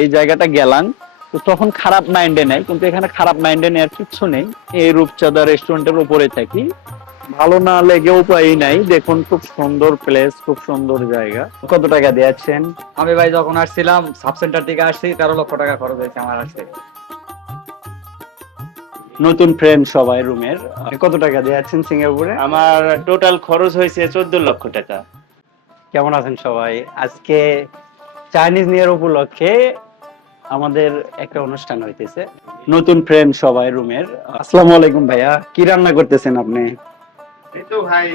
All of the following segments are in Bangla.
এই জায়গাটা গেলাম তো তখন খারাপ মাইন্ডে নেয় কিন্তু এখানে খারাপ মাইন্ডে নেওয়ার কিচ্ছু নেই। এই রূপচাঁদা রেস্টুরেন্টের উপরে থাকি। ভালো না লেগে উপায় নাই দেখুন খুব সুন্দর প্লেস খুব সুন্দর জায়গা। কত টাকা দিয়েছেন? আমি ভাই যখন আসছিলাম সাব সেন্টার থেকে আসছি তেরো লক্ষ টাকা খরচ হয়েছে আমার আসতে নতুন ফ্রেন্ড সবাই রুমের কত টাকা দিয়েছেন সিঙ্গাপুরে? আমার টোটাল খরচ হয়েছে চোদ্দ লক্ষ টাকা। কেমন আছেন সবাই? আজকে চাইনিজ নিয়ার উপলক্ষে আমাদের একটা অনুষ্ঠান হইতেছে। নতুন ফ্রেন্ড সবাই রুমের। আসসালামু আলাইকুম ভাইয়া কি রান্না করতেছেন আপনি? এই তো ভাই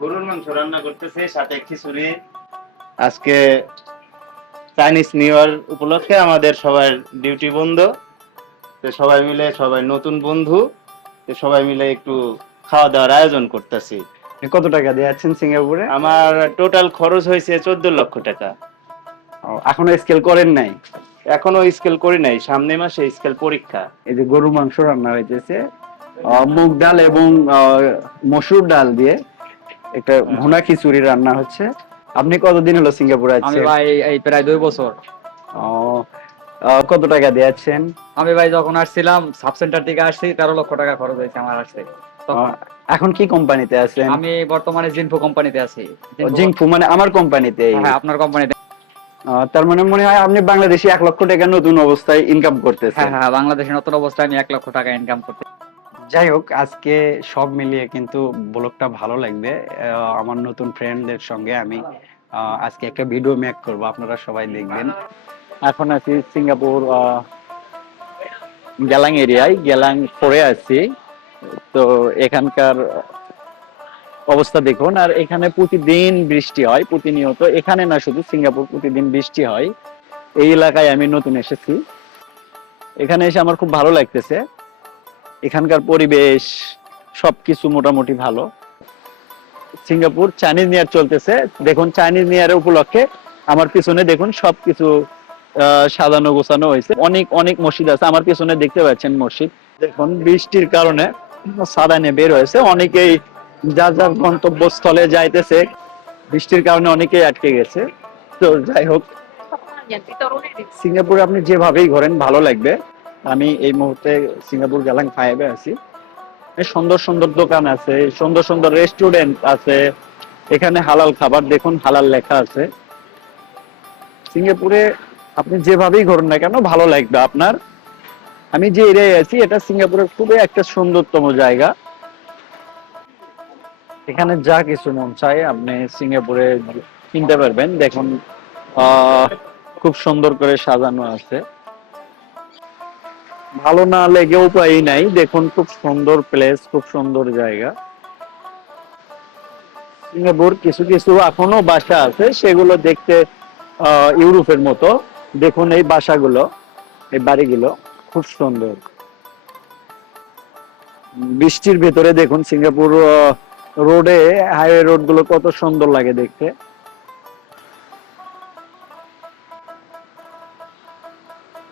গরুর মাংস রান্না করতেছে সাথে খিচুড়ি। আজকে চাইনিজ নিউ ইয়ার উপলক্ষে আমাদের সবার ডিউটি বন্ধ। তো সবাই মিলে সবাই নতুন বন্ধু তো সবাই মিলে একটু খাওয়া দাওয়ার আয়োজন করতেছি। কত টাকা দিয়েছেন সিঙ্গাপুরে? আমার টোটাল খরচ হয়েছে চোদ্দ লক্ষ টাকা। এখনও স্কেল করেন নাই? এখনও স্কেল করি নাই সামনে মাসে স্কেল পরীক্ষা। এই যে গরু মাংস রান্না হইতেছে মুগ ডাল এবং মসুর ডাল দিয়ে একটা ভুনা খিচুড়ি রান্না হচ্ছে। আপনি কতদিন হলো সিঙ্গাপুরে আমি আছেন? ভাই এই প্রায় দুই বছর। ও, আহ, কত টাকা দিয়েছেন আমি ভাই যখন আসছিলাম সাব সেন্টার থেকে আসছি তেরো লক্ষ টাকা খরচ হয়েছে আমার আসতে। আহ, এখন কি কোম্পানিতে আছেন? আমি বর্তমানে জিনফো কোম্পানিতে আছি। জিনফো- জিংফু মানে আমার কোম্পানিতে হ্যাঁ আপনার কোম্পানিতে তার মানে মনে হয় আপনি বাংলাদেশে এক লক্ষ টাকা নতুন অবস্থায় ইনকাম করতেছেন। হ্যাঁ হ্যাঁ বাংলাদেশের নতুন অবস্থায় আমি এক লক্ষ টাকা ইনকাম করতে যাই হোক আজকে সব মিলিয়ে কিন্তু ব্লগটা ভালো লাগবে। আমার নতুন ফ্রেন্ডদের সঙ্গে আমি আজকে একটা ভিডিও মেক করব আপনারা সবাই দেখবেন। এখন আছি সিঙ্গাপুর আহ, গ্যালাং এরিয়ায় গ্যালাং ফোরে আছি। তো এখানকার অবস্থা দেখুন, আর এখানে প্রতিদিন বৃষ্টি হয়, প্রতিনিয়ত। এখানে না শুধু, সিঙ্গাপুর প্রতিদিন বৃষ্টি হয়। এই এলাকায় আমি নতুন এসেছি। এখানে এসে আমার খুব ভালো লাগতেছে। এখানকার পরিবেশ, সবকিছু মোটামুটি ভালো। সিঙ্গাপুর চাইনিজ নিয়ার চলতেছে। দেখুন, চাইনিজ নিয়ারের উপলক্ষে আমার পিছনে দেখুন, সবকিছু সাজানো গোছানো হয়েছে। অনেক অনেক মসজিদ আছে। আমার পিছনে দেখতে পাচ্ছেন মসজিদ। দেখুন, বৃষ্টির কারণে সাদা সাদানে বের হয়েছে। অনেকেই যার যার গন্তব্যস্থলে যাইতেছে, বৃষ্টির কারণে অনেকেই আটকে গেছে। তো যাই হোক, সিঙ্গাপুরে আপনি যেভাবেই ঘোরেন, ভালো লাগবে। আমি এই মুহূর্তে সিঙ্গাপুর গেলাম, ফাইভে আছি। সুন্দর সুন্দর দোকান আছে, সুন্দর সুন্দর রেস্টুরেন্ট আছে, এখানে হালাল খাবার, দেখুন হালাল লেখা আছে। সিঙ্গাপুরে আপনি যেভাবেই ঘোরেন না কেন, ভালো লাগবে আপনার। আমি যে এরিয়ায় আছি, এটা সিঙ্গাপুরের খুবই একটা সুন্দরতম জায়গা। এখানে যা কিছু মন চায় আপনি সিঙ্গাপুরে কিনতে পারবেন। দেখুন খুব সুন্দর করে সাজানো আছে। ভালো না লেগে উপায় নাই। দেখুন, খুব সুন্দর প্লেস খুব সুন্দর জায়গা। সিঙ্গাপুর কিছু কিছু এখনও বাসা আছে, সেগুলো দেখতে ইউরোপের মতো। দেখুন এই বাসাগুলো, এই বাড়িগুলো, খুব সুন্দর। বৃষ্টির ভেতরে দেখুন, সিঙ্গাপুর রোডে, হাইওয়ে রোডগুলো কত সুন্দর লাগে দেখতে।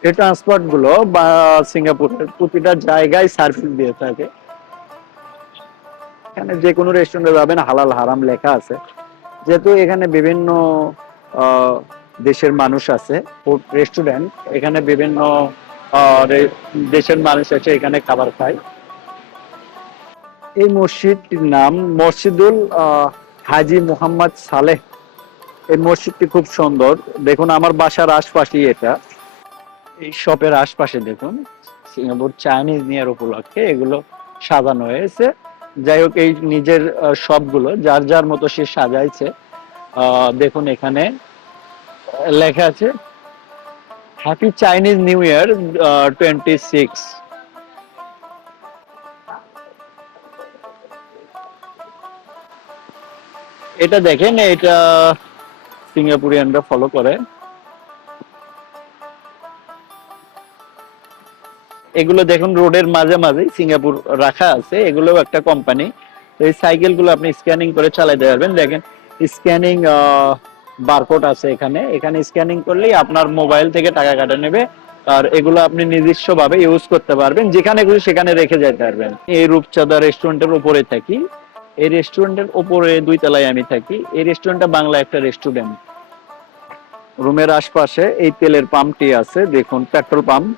এই ট্রান্সপোর্টগুলো বা সিঙ্গাপুরের প্রতিটা জায়গায় সার্ভিস দিয়ে থাকে। এখানে যে কোনো রেস্টুরেন্টে যাবেন, হালাল হারাম লেখা আছে। যেহেতু এখানে বিভিন্ন দেশের মানুষ আছে রেস্টুরেন্ট এখানে বিভিন্ন দেশের মানুষ এসে এখানে খাবার খায়। এই মসজিদটির নাম মসজিদুল হাজি মোহাম্মদ সালেহ। এই মসজিদটি খুব সুন্দর। দেখুন, আমার বাসার আশপাশেই এটা। এই শপের আশপাশে দেখুন, সিঙ্গাপুর চাইনিজ নিয়ার উপলক্ষে এগুলো সাজানো হয়েছে। যাই হোক, এই নিজের শপগুলো, যার যার মতো সে সাজাইছে। দেখুন এখানে লেখা আছে happy Chinese new year twenty six এটা দেখেন, এটা সিঙ্গাপুরিয়ানরা ফলো করে। এগুলো দেখুন, রোডের মাঝে মাঝে সিঙ্গাপুর রাখা আছে এগুলো একটা কোম্পানি এই সাইকেলগুলো আপনি স্ক্যানিং করে চালাতে পারবেন। দেখেন স্ক্যানিং বারকোড আছে এখানে। এখানে স্ক্যানিং করলেই আপনার মোবাইল থেকে টাকা কাটা নেবে। আর এগুলো আপনি নিজস্ব ভাবে ইউজ করতে পারবেন। যেখানে সেখানে রেখে যেতে পারবেন। এই রূপচাঁদা রেস্টুরেন্টের উপরে থাকি। এই রেস্টুরেন্টের ওপরে দুই তলায় আমি থাকি। এই রেস্টুরেন্টটা বাংলা একটা রেস্টুরেন্ট রুমের আশপাশে এই তেলের পাম্পটি আছে, দেখুন পেট্রোল পাম্প